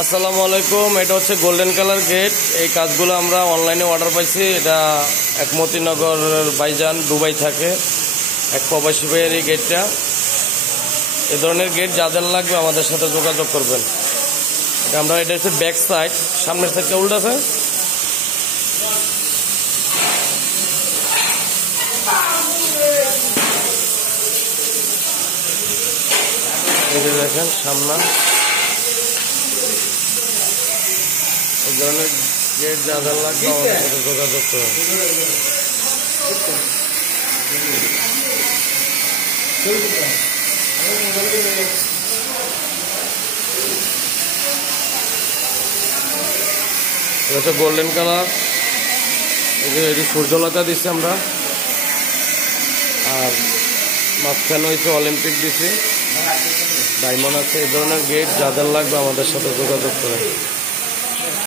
আসসালামু আলাইকুম। এটা হচ্ছে গোল্ডেন কালার গেট। এই কাজগুলো আমরা অনলাইনে অর্ডার পাইছি। এটা এক মতিনগর ভাইজান দুবাই থাকে, এক প্রবাসী ভাইয়ের এই গেটটা। এ ধরনের গেট যাদের লাগবে আমাদের সাথে যোগাযোগ করবেন। এটা হচ্ছে ব্যাক সাইড, সামনের সাইডটা উল্টা আছে। এই যে দেখেন সামনা, এই ধরনের গেট যাদের লাগবে আমাদের সাথে যোগাযোগ করবেন। এটা হচ্ছে গোল্ডেন কালার। এই যে এটি সূর্যলতা দিচ্ছি আমরা, আর মাঝখানে হচ্ছে অলিম্পিক দিচ্ছি, ডায়মন্ড আছে। এই ধরনের গেট যাদের লাগবে আমাদের সাথে যোগাযোগ করে।